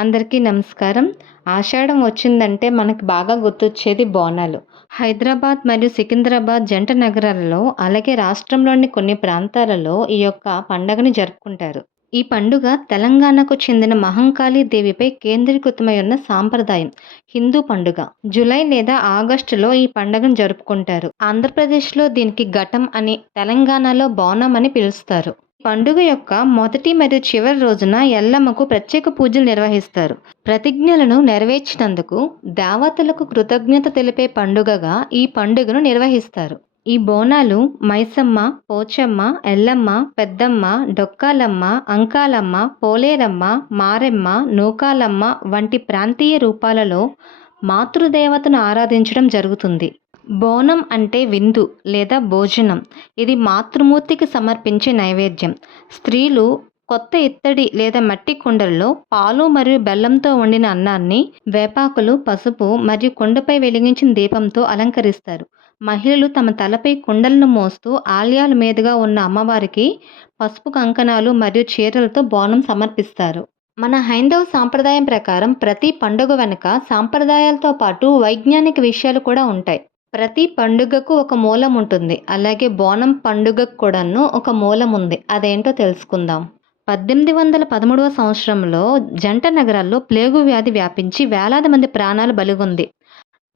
అందరికీ నమస్కారం. ఆషాఢం వచ్చిందంటే మనకు బాగా గుర్తొచ్చేది బోనాలు. హైదరాబాద్ మరియు సికింద్రాబాద్ జంట నగరాలలో అలాగే రాష్ట్రంలోని కొన్ని ప్రాంతాలలో ఈ యొక్క పండుగను జరుపుకుంటారు. ఈ పండుగ తెలంగాణకు చెందిన మహంకాళీ దేవిపై కేంద్రీకృతమై ఉన్న సాంప్రదాయం హిందూ పండుగ. జూలై లేదా ఆగస్టులో ఈ పండుగను జరుపుకుంటారు. ఆంధ్రప్రదేశ్లో దీనికి ఘటం అని తెలంగాణలో బోనం అని పిలుస్తారు. పండుగ యొక్క మొదటి మరియు చివరి రోజున ఎల్లమ్మకు ప్రత్యేక పూజలు నిర్వహిస్తారు. ప్రతిజ్ఞలను నెరవేర్చినందుకు దేవతలకు కృతజ్ఞత తెలిపే పండుగగా ఈ పండుగను నిర్వహిస్తారు. ఈ బోనాలు మైసమ్మ పోచమ్మ ఎల్లమ్మ పెద్దమ్మ డొక్కాలమ్మ అంకాలమ్మ పోలేరమ్మ మారెమ్మ నూకాలమ్మ వంటి ప్రాంతీయ రూపాలలో మాతృదేవతను ఆరాధించడం జరుగుతుంది. బోనం అంటే విందు లేదా భోజనం. ఇది మాతృమూర్తికి సమర్పించే నైవేద్యం. స్త్రీలు కొత్త ఇత్తడి లేదా మట్టి కుండల్లో పాలు మరియు బెల్లంతో వండిన అన్నాన్ని వేపాకులు పసుపు మరియు కుండపై వెలిగించిన దీపంతో అలంకరిస్తారు. మహిళలు తమ తలపై కుండలను మోస్తూ ఆలయాల మీదుగా ఉన్న అమ్మవారికి పసుపు కంకణాలు మరియు చీరలతో బోనం సమర్పిస్తారు. మన హైందవ సాంప్రదాయం ప్రకారం ప్రతి పండుగ వెనుక సాంప్రదాయాలతో పాటు వైజ్ఞానిక విషయాలు కూడా ఉంటాయి. ప్రతి పండుగకు ఒక మూలం ఉంటుంది. అలాగే బోనం పండుగకు కూడాను ఒక మూలం ఉంది. అదేంటో తెలుసుకుందాం. పద్దెనిమిది వందల పదమూడవ సంవత్సరంలో జంట నగరాల్లో ప్లేగు వ్యాధి వ్యాపించి వేలాది మంది ప్రాణాలు బలిగొంది.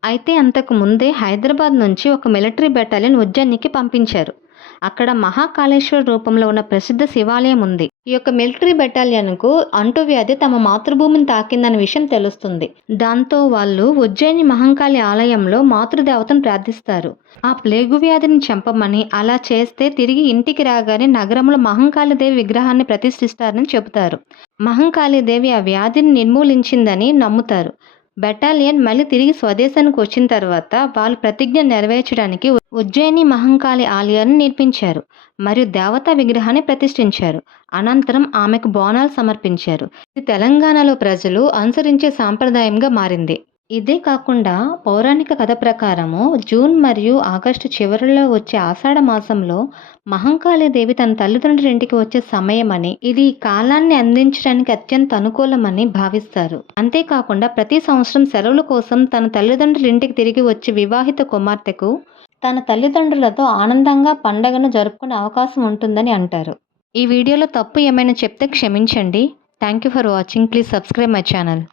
అయితే అంతకు ముందే హైదరాబాద్ నుంచి ఒక మిలిటరీ బెటాలియన్ ఉజ్జయినికి పంపించారు. అక్కడ మహాకాళేశ్వర రూపంలో ఉన్న ప్రసిద్ధ శివాలయం ఉంది. ఈ యొక్క మిలిటరీ బెటాలియన్కు అంటువ్యాధి తమ మాతృభూమిని తాకిందన్న విషయం తెలుస్తుంది. దాంతో వాళ్ళు ఉజ్జయిని మహంకాళి ఆలయంలో మాతృదేవతను ప్రార్థిస్తారు. ఆ ప్లేగు వ్యాధిని చంపమని అలా చేస్తే తిరిగి ఇంటికి రాగానే నగరంలో మహంకాళిదేవి విగ్రహాన్ని ప్రతిష్ఠిస్తారని చెబుతారు. మహంకాళిదేవి ఆ వ్యాధిని నిర్మూలించిందని నమ్ముతారు. బెటాలియన్ మళ్ళీ తిరిగి స్వదేశానికి వచ్చిన తర్వాత వాళ్ళు ప్రతిజ్ఞ నెరవేర్చడానికి ఉజ్జయిని మహంకాళి ఆలయాన్ని నిర్మించారు మరియు దేవతా విగ్రహాన్ని ప్రతిష్ఠించారు. అనంతరం ఆమెకు బోనాలు సమర్పించారు. ఇది తెలంగాణలో ప్రజలు అనుసరించే సాంప్రదాయంగా మారింది. ఇదే కాకుండా పౌరాణిక కథ ప్రకారము జూన్ మరియు ఆగస్టు చివరిలో వచ్చే ఆషాఢ మాసంలో మహంకాళి దేవి తన తల్లిదండ్రుల ఇంటికి వచ్చే సమయమని ఇది కాలాన్ని అందించడానికి అత్యంత అనుకూలమని భావిస్తారు. అంతేకాకుండా ప్రతి సంవత్సరం సెలవుల కోసం తన తల్లిదండ్రుల ఇంటికి తిరిగి వచ్చే వివాహిత కుమార్తెకు తన తల్లిదండ్రులతో ఆనందంగా పండగను జరుపుకునే అవకాశం ఉంటుందని అంటారు. ఈ వీడియోలో తప్పు ఏమైనా చెప్తే క్షమించండి. Thank you for watching please subscribe my channel